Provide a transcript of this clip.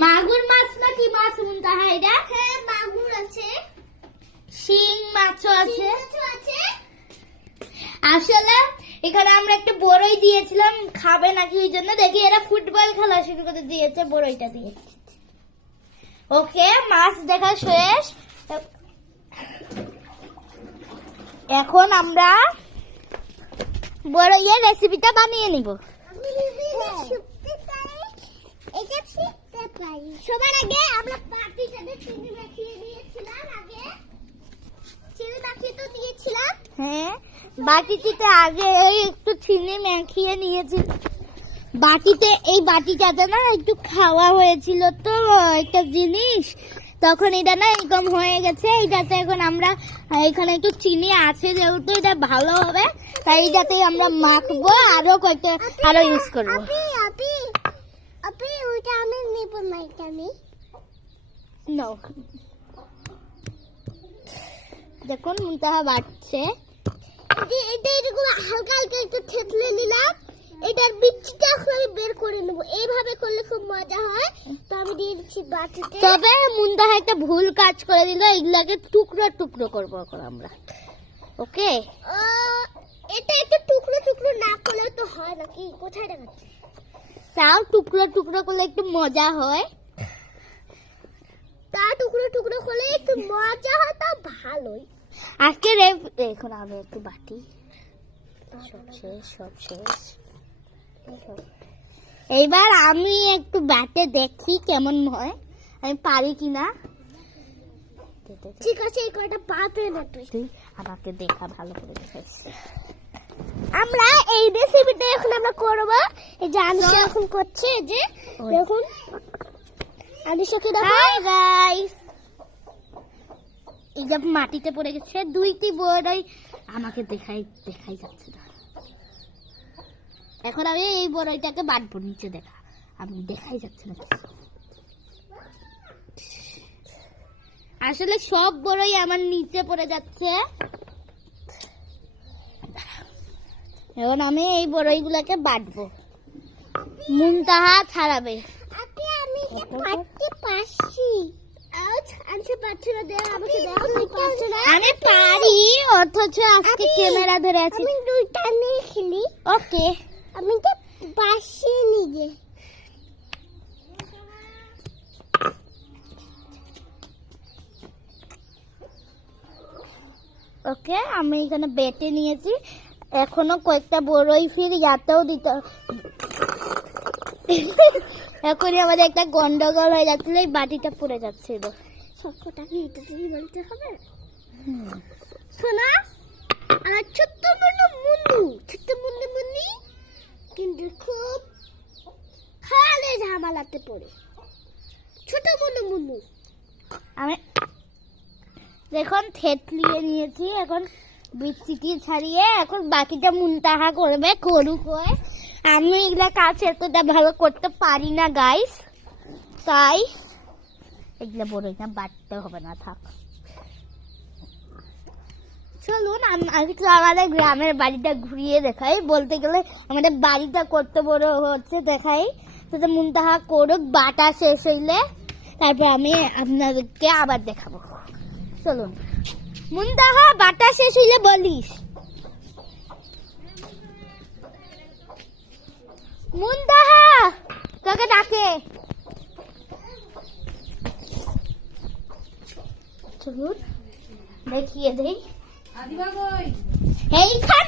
মাগুর মাছ নাকি মাছ মুনতাহা এটা? হ্যাঁ মাগুর আছে, শিং মাছও আছে। আসলে এখানে আমরা একটা বড়ই দিয়েছিলাম, খাবে নাকি ওই জন্য দেখি এরা ফুটবল খেলা শুরু করে দিয়েছে বড়ইটা দিয়ে। ওকে, মাছ দেখা শেষ। এখন আমরা বড়ইয়ের রেসিপিটা বানিয়ে নিব। সবার আগে আমরা পাটিটাতে চিনি মাখিয়ে দিয়েছিলাম। আগে চিনি মাখিয়ে তো দিয়েছিলাম। হ্যাঁ, বাটিতে আগে একটু চিনি মাখিয়ে নিয়েছি। বাটিতে এই বাটিটাতে না একটু খাওয়া হয়েছিল তো একটা জিনিস, তখন এটা না এরকম হয়ে গেছে। এটাতে এখন আমরা এখানে একটু চিনি আছে যেহেতু এটা ভালো হবে, তাই এটাতে আমরা মাখবো, আরো কয়েকটা আরো ইউজ করবো। আপনি ওইটা আমি নেব না, এটা আমি নো, দেখুন মুনতাহা বাটছে। এটা এরকম হালকা হালকা একটু থেতলে নিলাম। এটার বিচিটা আমি বের করে নেব। এইভাবে করলে খুব মজা হয়। তো আমি দিয়ে দিচ্ছি বাটিতে। তবে মুনতাহা একটা ভুল কাজ করে দিল, এগুলাকে টুকরো টুকরো করবো এখন আমরা। ওকে, এটা একটু টুকরো টুকরো না করলে তো হয় নাকি? কোথায় দেখাচ্ছি? তাও টুকরো টুকরো করলে একটু মজা হয়। তা টুকরো টুকরো করলে একটু মজা হয়, তা ভালোই। আজকে এখন আমি একটু বাটি, সব শেষ। এইবার আমি একটু বাটে দেখি কেমন হয়, আমি পারি কিনা। ঠিক আছে, এই কয়টা পাতে না তুই আমাকে দেখা ভালো করে দেখাইস। আমরা এই রেসিপিটা এখন আমরা করব। এই যে আনিশা এখন করছে, এই যে দেখুন আনিশাকে দেখো। হাই গাইস, এই যে মাটিতে পড়ে গেছে দুইটি বড়ই, আমাকে দেখাই যাচ্ছে না। এখন আমি এই বড়ইটাকে বাটবো, নিচে দেখা, আমি দেখাই যাচ্ছে না কিছু। আসলে সব বড়ই আমার নিচে পড়ে যাচ্ছে। এখন আমি এই বড়ইগুলোকে বাটবো, মুনতাহা ছাড়াবে। আপনি আমি পারতে পারছি। আজ আনছে পারছি না, দে আমাকে দাও। আমি পারি, অথচ আজকে ক্যামেরা ধরে আছি। আমি দুইটা নিয়ে খেলি। ওকে, আমি তো পারছি নিজে। ওকে, আমি এখানে বেটে নিয়েছি। এখনো কয়েকটা বড়ই ফির ইয়াতেও দিতে। এখনই আমাদের একটা গন্ডগোল হয়ে যাচ্ছিল, এই বাটিটা পড়ে যাচ্ছিল। সবকটা কি এটা তুমি বলতে হবে? শোনা, আমার ছোট্ট মুন্নি কিন্তু খুব খালে ঝামেলাতে পড়ে। ছোট মুন্নু আমি এখন থেতলিয়ে নিয়েছি, এখন বিচিটি ছাড়িয়ে এখন বাকিটা মুনতাহা করবে, করুক। আমি এগুলা কাজ এতটা ভালো করতে পারি না গাইস, তাই এগুলা বড়ই না, বাটতে হবে না, থাক। চলুন আজকে আমাদের গ্রামের বাড়িটা ঘুরিয়ে দেখাই। বলতে গেলে আমাদের বাড়িটা কত বড় হচ্ছে দেখাই। তো মুনতাহা করুক, বাটা শেষ হইলে তারপর আমি আপনাদেরকে আবার দেখাবো। চলুন মুনতাহা, বাটা শেষ হইলে বলিস। মুনতাহা তোকে ডাকে। চলুন দেখিয়ে দেই এইখানে।